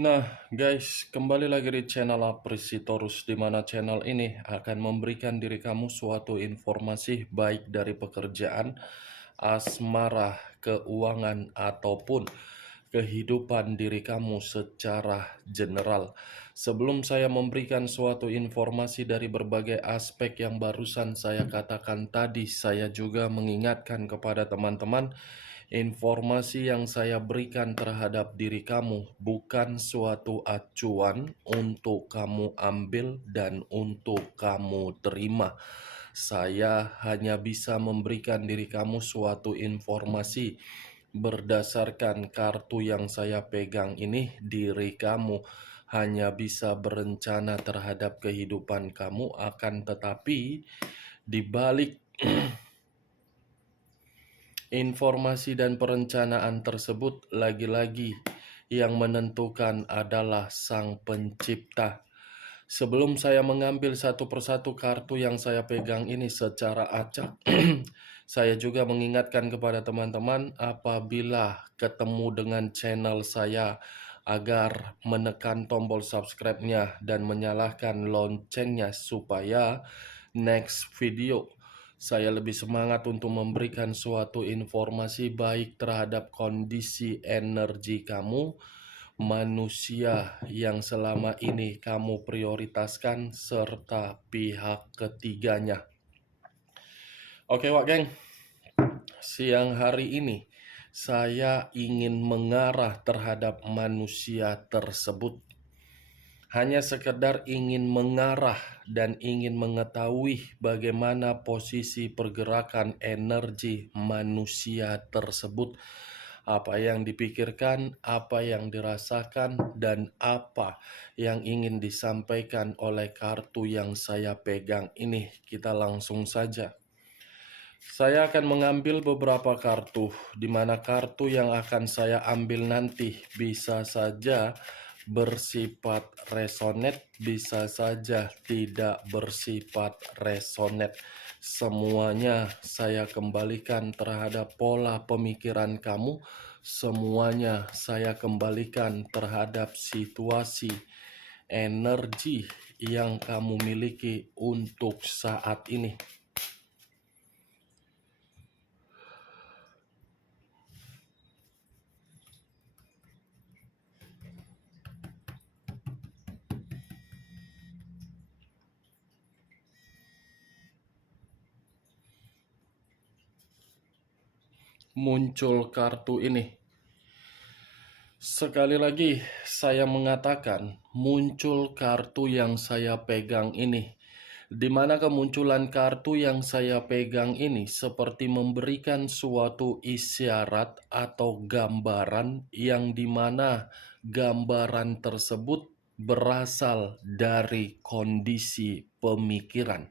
Nah, guys, kembali lagi di channel Apresitorus, di mana channel ini akan memberikan diri kamu suatu informasi baik dari pekerjaan, asmara, keuangan, ataupun kehidupan diri kamu secara general. Sebelum saya memberikan suatu informasi dari berbagai aspek yang barusan saya katakan tadi, saya juga mengingatkan kepada teman-teman, informasi yang saya berikan terhadap diri kamu bukan suatu acuan untuk kamu ambil dan untuk kamu terima. Saya hanya bisa memberikan diri kamu suatu informasi berdasarkan kartu yang saya pegang ini. Diri kamu hanya bisa berencana terhadap kehidupan kamu, akan tetapi di balik informasi dan perencanaan tersebut, lagi-lagi yang menentukan adalah Sang Pencipta. Sebelum saya mengambil satu persatu kartu yang saya pegang ini secara acak, saya juga mengingatkan kepada teman-teman apabila ketemu dengan channel saya agar menekan tombol subscribe-nya dan menyalakan loncengnya supaya next video saya lebih semangat untuk memberikan suatu informasi baik terhadap kondisi energi kamu, manusia yang selama ini kamu prioritaskan, serta pihak ketiganya. Oke, Wak Geng, siang hari ini saya ingin mengarah terhadap manusia tersebut. Hanya sekedar ingin mengarah dan ingin mengetahui bagaimana posisi pergerakan energi manusia tersebut. Apa yang dipikirkan, apa yang dirasakan, dan apa yang ingin disampaikan oleh kartu yang saya pegang ini. Kita langsung saja. Saya akan mengambil beberapa kartu, di mana kartu yang akan saya ambil nanti bisa saja bersifat resonate, bisa saja tidak bersifat resonate. Semuanya saya kembalikan terhadap pola pemikiran kamu, semuanya saya kembalikan terhadap situasi energi yang kamu miliki untuk saat ini. Muncul kartu ini. Sekali lagi saya mengatakan muncul kartu yang saya pegang ini, di mana kemunculan kartu yang saya pegang ini seperti memberikan suatu isyarat atau gambaran yang dimana gambaran tersebut berasal dari kondisi pemikiran.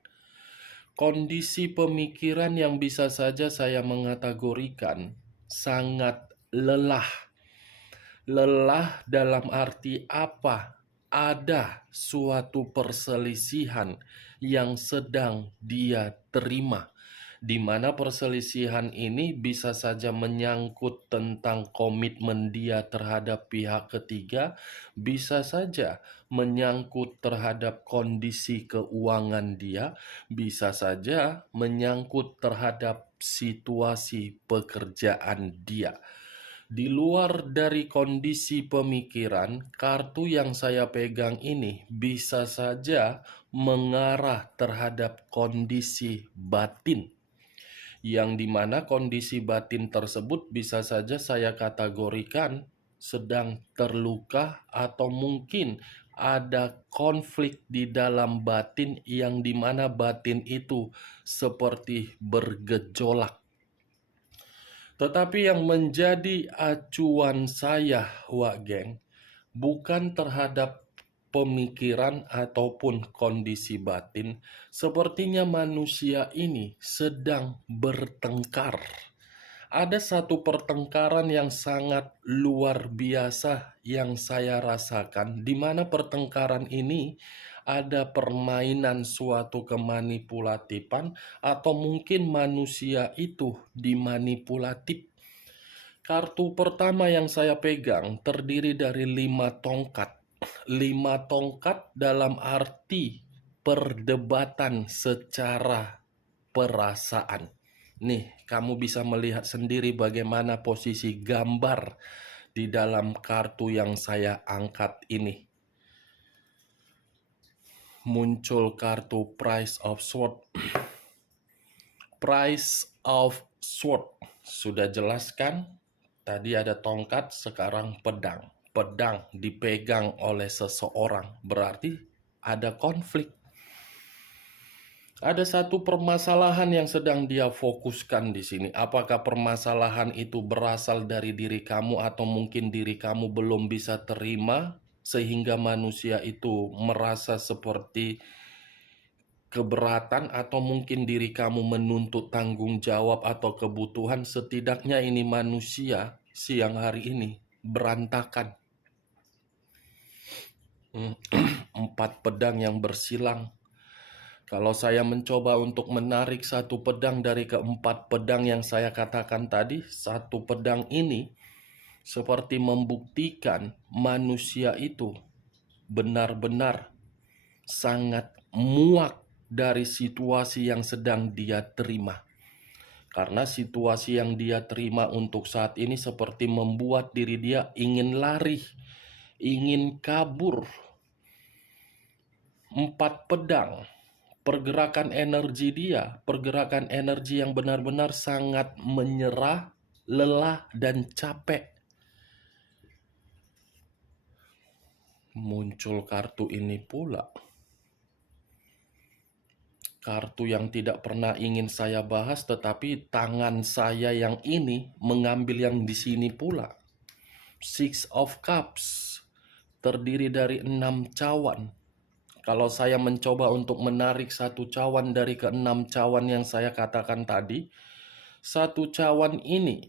Kondisi pemikiran yang bisa saja saya mengategorikan sangat lelah. Lelah dalam arti apa? Ada suatu perselisihan yang sedang dia terima, di mana perselisihan ini bisa saja menyangkut tentang komitmen dia terhadap pihak ketiga, bisa saja menyangkut terhadap kondisi keuangan dia, bisa saja menyangkut terhadap situasi pekerjaan dia. Di luar dari kondisi pemikiran, kartu yang saya pegang ini bisa saja mengarah terhadap kondisi batin, yang dimana kondisi batin tersebut bisa saja saya kategorikan sedang terluka atau mungkin ada konflik di dalam batin, yang dimana batin itu seperti bergejolak. Tetapi yang menjadi acuan saya, Wak Geng, bukan terhadap pemikiran ataupun kondisi batin. Sepertinya manusia ini sedang bertengkar. Ada satu pertengkaran yang sangat luar biasa yang saya rasakan, di mana pertengkaran ini ada permainan suatu kemanipulatifan, atau mungkin manusia itu dimanipulatif. Kartu pertama yang saya pegang terdiri dari 5 tongkat. 5 tongkat dalam arti perdebatan secara perasaan. Nih, kamu bisa melihat sendiri bagaimana posisi gambar di dalam kartu yang saya angkat ini. Muncul kartu Price of Sword. Price of Sword. Sudah jelaskan, tadi ada tongkat, sekarang pedang. Pedang dipegang oleh seseorang, berarti ada konflik. Ada satu permasalahan yang sedang dia fokuskan di sini. Apakah permasalahan itu berasal dari diri kamu atau mungkin diri kamu belum bisa terima sehingga manusia itu merasa seperti keberatan, atau mungkin diri kamu menuntut tanggung jawab atau kebutuhan. Setidaknya ini manusia siang hari ini berantakan. 4 pedang yang bersilang. Kalau saya mencoba untuk menarik satu pedang dari keempat pedang yang saya katakan tadi, satu pedang ini seperti membuktikan manusia itu benar-benar sangat muak dari situasi yang sedang dia terima. Karena situasi yang dia terima untuk saat ini seperti membuat diri dia ingin lari, ingin kabur. 4 pedang. Pergerakan energi dia, pergerakan energi yang benar-benar sangat menyerah, lelah, dan capek. Muncul kartu ini pula. Kartu yang tidak pernah ingin saya bahas, tetapi tangan saya yang ini mengambil yang di sini pula. Six of Cups. Terdiri dari 6 cawan. Kalau saya mencoba untuk menarik satu cawan dari ke-6 cawan yang saya katakan tadi, satu cawan ini,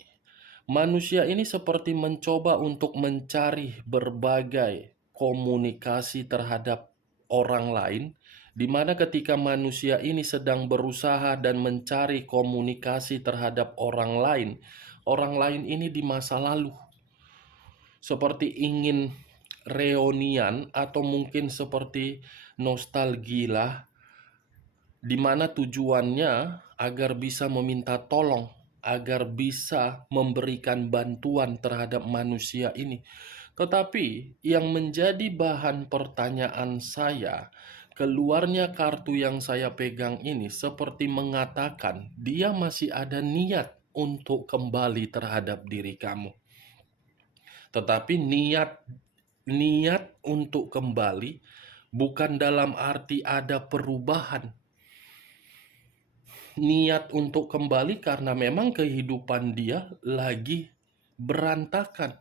manusia ini seperti mencoba untuk mencari berbagai komunikasi terhadap orang lain, di mana ketika manusia ini sedang berusaha dan mencari komunikasi terhadap orang lain ini di masa lalu, seperti ingin reunian atau mungkin seperti nostalgia, di mana tujuannya agar bisa meminta tolong, agar bisa memberikan bantuan terhadap manusia ini. Tetapi yang menjadi bahan pertanyaan saya, keluarnya kartu yang saya pegang ini seperti mengatakan dia masih ada niat untuk kembali terhadap diri kamu. Tetapi niat untuk kembali bukan dalam arti ada perubahan. Niat untuk kembali karena memang kehidupan dia lagi berantakan.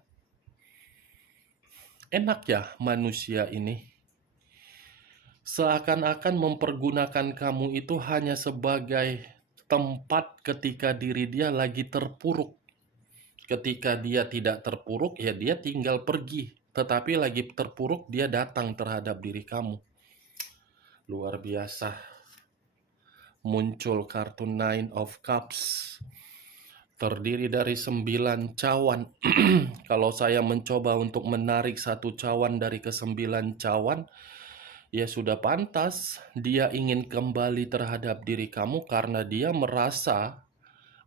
Enak ya manusia ini. Seakan-akan mempergunakan kamu itu hanya sebagai tempat ketika diri dia lagi terpuruk. Ketika dia tidak terpuruk, ya dia tinggal pergi. Tetapi lagi terpuruk, dia datang terhadap diri kamu. Luar biasa. Muncul kartu Nine of Cups. Terdiri dari 9 cawan. Kalau saya mencoba untuk menarik satu cawan dari ke-9 cawan, ya sudah pantas dia ingin kembali terhadap diri kamu karena dia merasa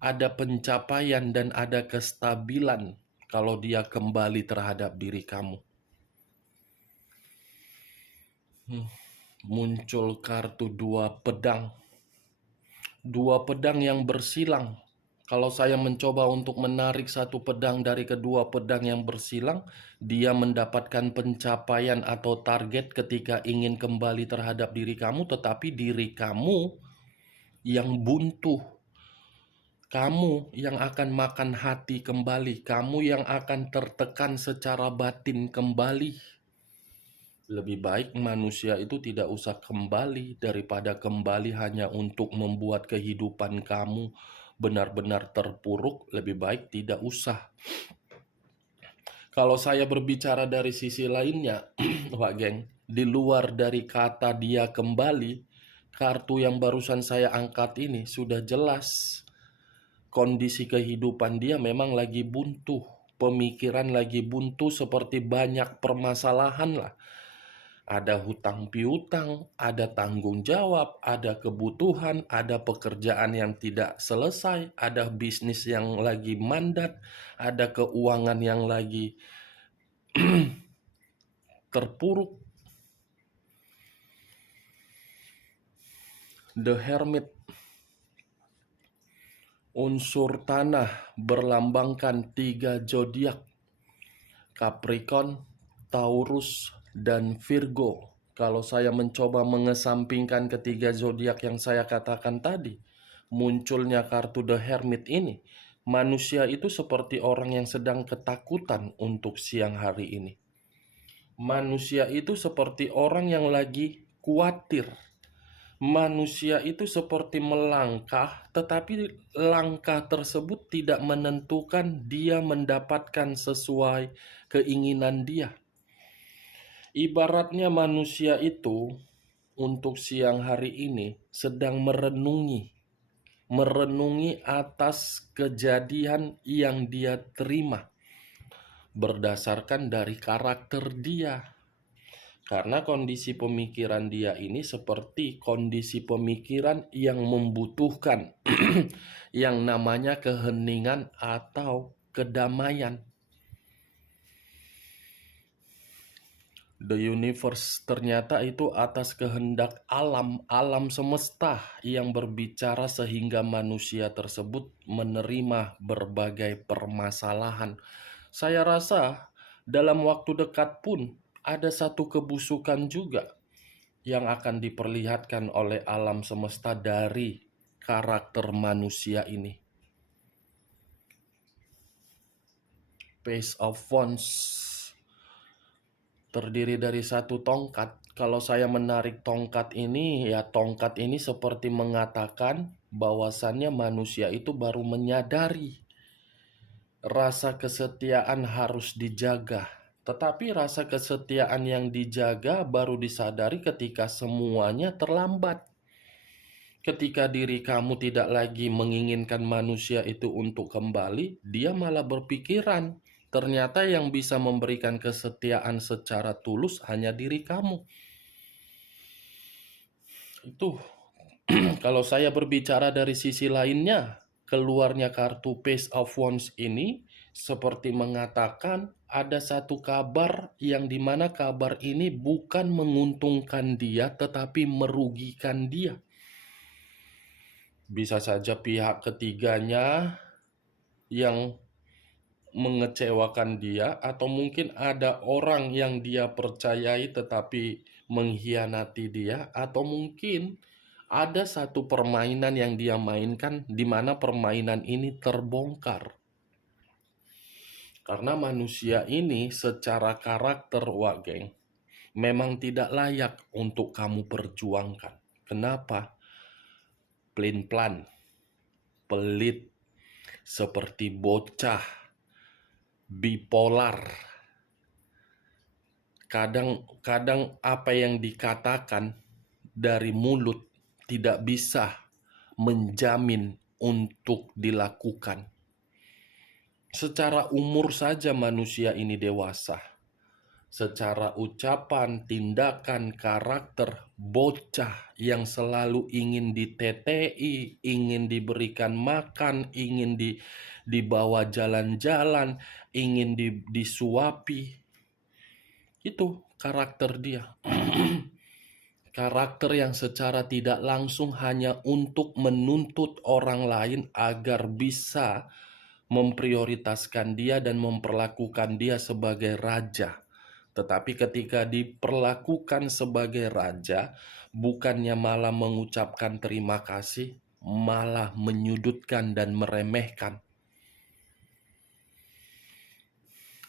ada pencapaian dan ada kestabilan kalau dia kembali terhadap diri kamu. Muncul kartu 2 pedang. 2 pedang yang bersilang. Kalau saya mencoba untuk menarik satu pedang dari kedua pedang yang bersilang, dia mendapatkan pencapaian atau target ketika ingin kembali terhadap diri kamu, tetapi diri kamu yang buntu. Kamu yang akan makan hati kembali, kamu yang akan tertekan secara batin kembali. Lebih baik manusia itu tidak usah kembali daripada kembali hanya untuk membuat kehidupan kamu benar-benar terpuruk. Lebih baik tidak usah. Kalau saya berbicara dari sisi lainnya, Pak Geng, di luar dari kata dia kembali, kartu yang barusan saya angkat ini sudah jelas. kondisi kehidupan dia memang lagi buntu, pemikiran lagi buntu seperti banyak permasalahan lah. Ada hutang piutang, ada tanggung jawab, ada kebutuhan, ada pekerjaan yang tidak selesai, ada bisnis yang lagi mandat, ada keuangan yang lagi terpuruk. The Hermit, unsur tanah, berlambangkan 3 zodiak: Capricorn, Taurus, dan Virgo. Kalau saya mencoba mengesampingkan ketiga zodiak yang saya katakan tadi, munculnya kartu The Hermit ini, manusia itu seperti orang yang sedang ketakutan untuk siang hari ini. Manusia itu seperti orang yang lagi khawatir. Manusia itu seperti melangkah, tetapi langkah tersebut tidak menentukan dia mendapatkan sesuai keinginan dia. Ibaratnya manusia itu untuk siang hari ini sedang merenungi atas kejadian yang dia terima berdasarkan dari karakter dia. Karena kondisi pemikiran dia ini seperti kondisi pemikiran yang membutuhkan yang namanya keheningan atau kedamaian. The universe ternyata itu atas kehendak alam semesta yang berbicara sehingga manusia tersebut menerima berbagai permasalahan. Saya rasa dalam waktu dekat pun ada satu kebusukan juga yang akan diperlihatkan oleh alam semesta dari karakter manusia ini. Page of Wands terdiri dari 1 tongkat. Kalau saya menarik tongkat ini, ya tongkat ini seperti mengatakan bahwasannya manusia itu baru menyadari rasa kesetiaan harus dijaga. Tetapi rasa kesetiaan yang dijaga baru disadari ketika semuanya terlambat. Ketika diri kamu tidak lagi menginginkan manusia itu untuk kembali, dia malah berpikiran, ternyata yang bisa memberikan kesetiaan secara tulus hanya diri kamu. Itu kalau saya berbicara dari sisi lainnya, keluarnya kartu Page of Wands ini seperti mengatakan ada satu kabar yang dimana kabar ini bukan menguntungkan dia tetapi merugikan dia. Bisa saja pihak ketiganya yang mengecewakan dia, atau mungkin ada orang yang dia percayai tetapi mengkhianati dia, atau mungkin ada satu permainan yang dia mainkan di mana permainan ini terbongkar. Karena manusia ini secara karakter, wak geng, memang tidak layak untuk kamu perjuangkan. Kenapa? Pelin-pelan, pelit, seperti bocah, bipolar. Kadang apa yang dikatakan dari mulut tidak bisa menjamin untuk dilakukan. Secara umur saja manusia ini dewasa. Secara ucapan, tindakan, karakter, bocah yang selalu ingin ditetei, ingin diberikan makan, ingin dibawa jalan-jalan, ingin disuapi. Itu karakter dia. Karakter yang secara tidak langsung hanya untuk menuntut orang lain agar bisa memprioritaskan dia dan memperlakukan dia sebagai raja. Tetapi ketika diperlakukan sebagai raja, bukannya malah mengucapkan terima kasih, malah menyudutkan dan meremehkan.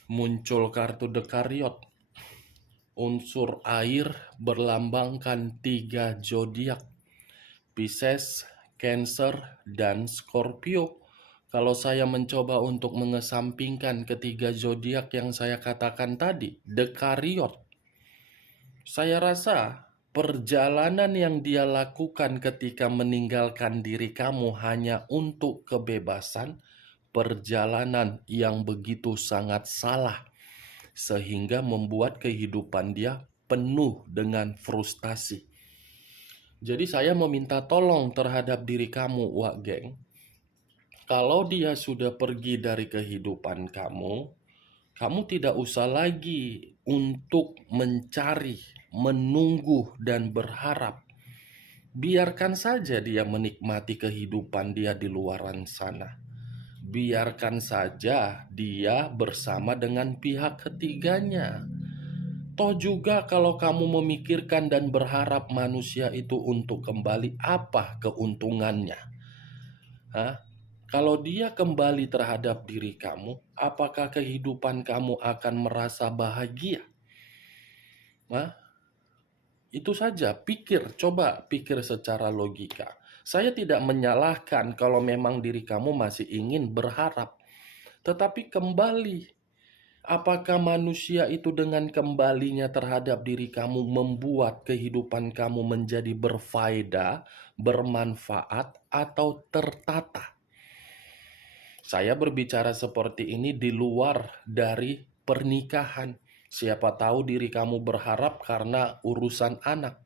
Muncul kartu The Chariot, unsur air, berlambangkan 3 zodiak: Pisces, Cancer, dan Scorpio. Kalau saya mencoba untuk mengesampingkan ketiga zodiak yang saya katakan tadi, The Chariot, saya rasa perjalanan yang dia lakukan ketika meninggalkan diri kamu hanya untuk kebebasan, perjalanan yang begitu sangat salah, sehingga membuat kehidupan dia penuh dengan frustasi. Jadi saya meminta tolong terhadap diri kamu, Wak Geng. Kalau dia sudah pergi dari kehidupan kamu, kamu tidak usah lagi untuk mencari, menunggu, dan berharap. Biarkan saja dia menikmati kehidupan dia di luaran sana. Biarkan saja dia bersama dengan pihak ketiganya. Toh juga kalau kamu memikirkan dan berharap manusia itu untuk kembali, apa keuntungannya? Hah? Kalau dia kembali terhadap diri kamu, apakah kehidupan kamu akan merasa bahagia? Hah? Itu saja, coba pikir secara logika. Saya tidak menyalahkan kalau memang diri kamu masih ingin berharap. Tetapi kembali, apakah manusia itu dengan kembalinya terhadap diri kamu membuat kehidupan kamu menjadi berfaedah, bermanfaat, atau tertata? Saya berbicara seperti ini di luar dari pernikahan. Siapa tahu diri kamu berharap karena urusan anak.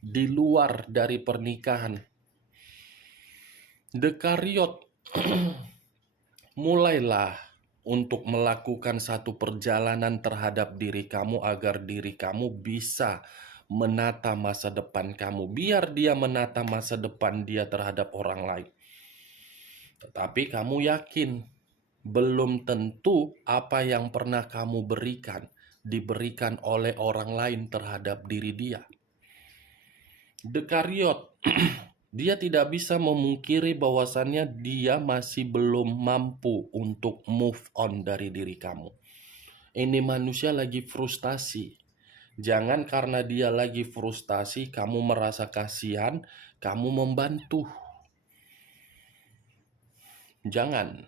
Di luar dari pernikahan. Dekariot, mulailah untuk melakukan satu perjalanan terhadap diri kamu agar diri kamu bisa menata masa depan kamu. Biar dia menata masa depan dia terhadap orang lain. Tetapi kamu yakin, belum tentu apa yang pernah kamu berikan diberikan oleh orang lain terhadap diri dia. Dekariot, dia tidak bisa memungkiri bahwasannya dia masih belum mampu untuk move on dari diri kamu. Ini manusia lagi frustasi. Jangan karena dia lagi frustasi, kamu merasa kasihan, kamu membantu. Jangan.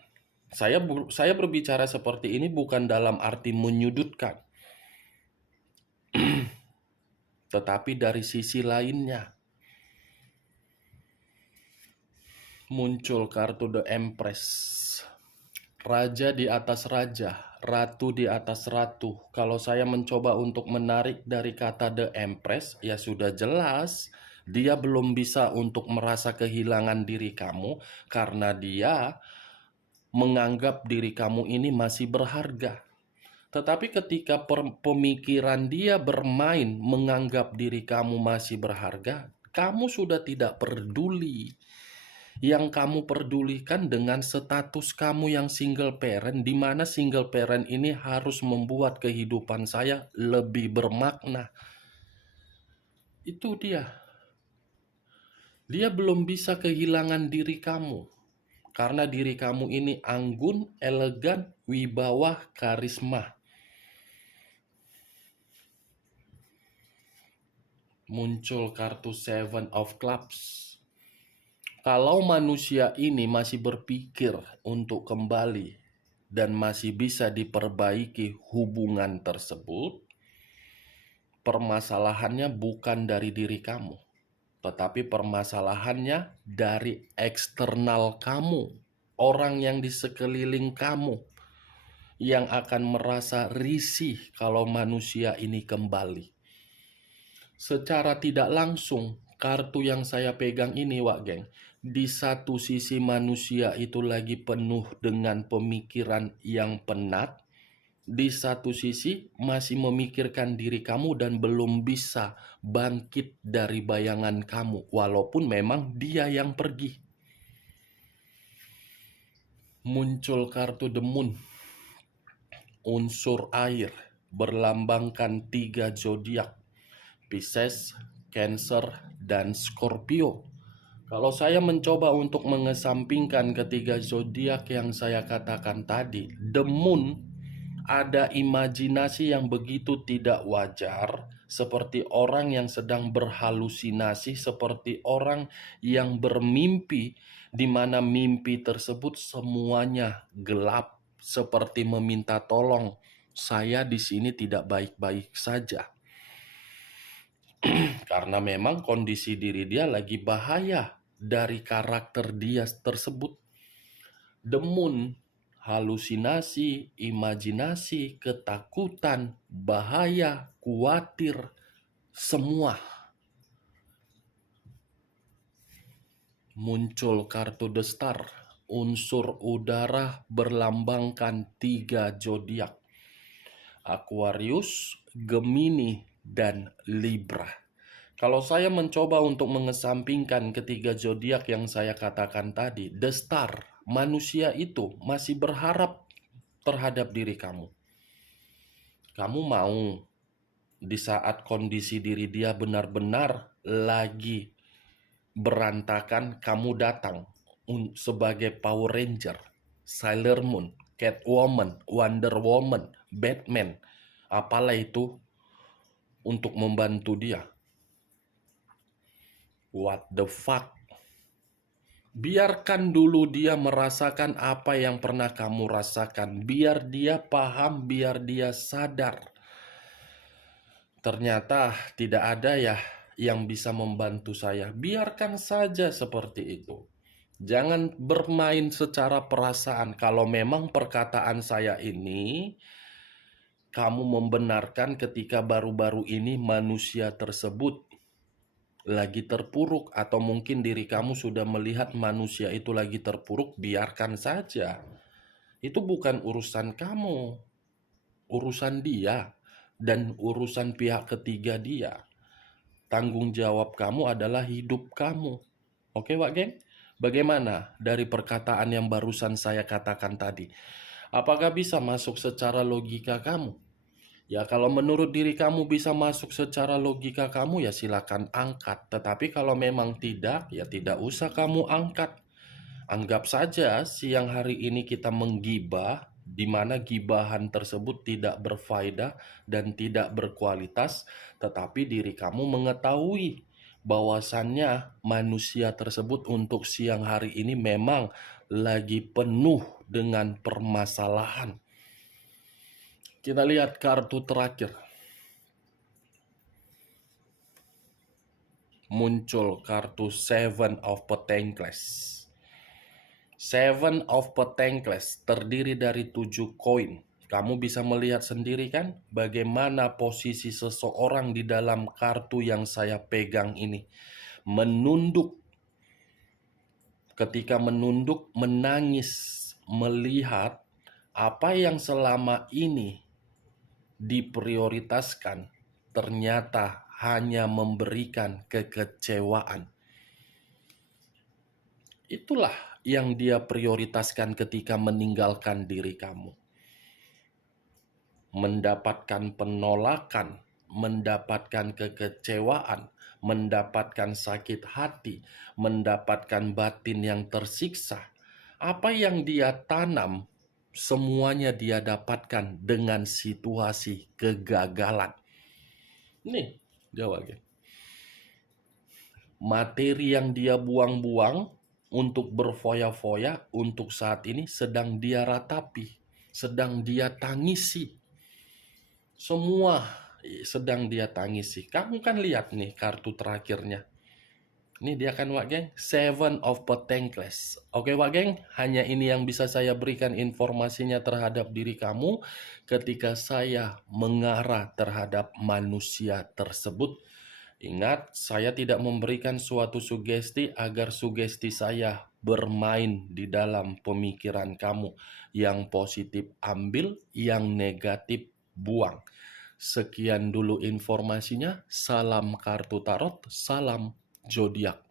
Saya berbicara seperti ini bukan dalam arti menyudutkan, tetapi dari sisi lainnya. Muncul kartu The Empress. Raja di atas raja, ratu di atas ratu. Kalau saya mencoba untuk menarik dari kata The Empress, ya sudah jelas dia belum bisa untuk merasa kehilangan diri kamu karena dia menganggap diri kamu ini masih berharga. Tetapi ketika pemikiran dia bermain menganggap diri kamu masih berharga, kamu sudah tidak peduli. Yang kamu pedulikan dengan status kamu yang single parent, di mana single parent ini harus membuat kehidupan saya lebih bermakna. Itu dia. Dia belum bisa kehilangan diri kamu. Karena diri kamu ini anggun, elegan, wibawa, karisma. Muncul kartu Seven of Clubs. Kalau manusia ini masih berpikir untuk kembali dan masih bisa diperbaiki hubungan tersebut, permasalahannya bukan dari diri kamu, tetapi permasalahannya dari eksternal kamu, orang yang di sekeliling kamu, yang akan merasa risih kalau manusia ini kembali. Secara tidak langsung, kartu yang saya pegang ini, Wak Geng, di satu sisi manusia itu lagi penuh dengan pemikiran yang penat, di satu sisi masih memikirkan diri kamu dan belum bisa bangkit dari bayangan kamu, walaupun memang dia yang pergi. Muncul kartu The Moon, unsur air, berlambangkan 3 zodiak, Pisces, Cancer, dan Scorpio. Kalau saya mencoba untuk mengesampingkan ketiga zodiak yang saya katakan tadi, The Moon ada imajinasi yang begitu tidak wajar, seperti orang yang sedang berhalusinasi, seperti orang yang bermimpi, di mana mimpi tersebut semuanya gelap, seperti meminta tolong. Saya di sini tidak baik-baik saja. Karena memang kondisi diri dia lagi bahaya dari karakter dia tersebut. Demun, halusinasi, imajinasi, ketakutan, bahaya, khawatir, semua. Muncul kartu The Star, unsur udara berlambangkan 3 zodiak, Aquarius, Gemini, dan Libra. Kalau saya mencoba untuk mengesampingkan ketiga zodiak yang saya katakan tadi, The Star, manusia itu masih berharap terhadap diri kamu. Kamu mau di saat kondisi diri dia benar-benar lagi berantakan, kamu datang sebagai Power Ranger, Sailor Moon, Catwoman, Wonder Woman, Batman, apalah itu, untuk membantu dia. What the fuck? Biarkan dulu dia merasakan apa yang pernah kamu rasakan. Biar dia paham, biar dia sadar. Ternyata tidak ada ya yang bisa membantu saya. Biarkan saja seperti itu. Jangan bermain secara perasaan. Kalau memang perkataan saya ini kamu membenarkan ketika baru-baru ini manusia tersebut lagi terpuruk, atau mungkin diri kamu sudah melihat manusia itu lagi terpuruk, biarkan saja. Itu bukan urusan kamu, urusan dia dan urusan pihak ketiga dia. Tanggung jawab kamu adalah hidup kamu. Oke, Wak Geng? Bagaimana dari perkataan yang barusan saya katakan tadi? Apakah bisa masuk secara logika kamu? Ya, kalau menurut diri kamu bisa masuk secara logika kamu, ya silakan angkat. Tetapi kalau memang tidak, ya tidak usah kamu angkat. Anggap saja siang hari ini kita menggibah, di mana gibahan tersebut tidak berfaedah dan tidak berkualitas, tetapi diri kamu mengetahui bahwasannya manusia tersebut untuk siang hari ini memang lagi penuh dengan permasalahan. Kita lihat kartu terakhir. Muncul kartu Seven of Pentacles. Seven of Pentacles terdiri dari 7 koin. Kamu bisa melihat sendiri kan bagaimana posisi seseorang di dalam kartu yang saya pegang ini. Menunduk. Ketika menunduk, menangis, melihat apa yang selama ini diprioritaskan ternyata hanya memberikan kekecewaan. Itulah yang dia prioritaskan ketika meninggalkan diri kamu. Mendapatkan penolakan, mendapatkan kekecewaan, mendapatkan sakit hati, mendapatkan batin yang tersiksa. Apa yang dia tanam, semuanya dia dapatkan dengan situasi kegagalan. Nih, jawabnya. Materi yang dia buang-buang untuk berfoya-foya untuk saat ini sedang dia ratapi, sedang dia tangisi. Semua sedang dia tangisi. Kamu kan lihat nih kartu terakhirnya. Ini dia kan, Wak Geng, Seven of Pentacles. Oke, Wak Geng, hanya ini yang bisa saya berikan informasinya terhadap diri kamu ketika saya mengarah terhadap manusia tersebut. Ingat, saya tidak memberikan suatu sugesti agar sugesti saya bermain di dalam pemikiran kamu. Yang positif ambil, yang negatif buang. Sekian dulu informasinya. Salam kartu tarot, salam zodiak.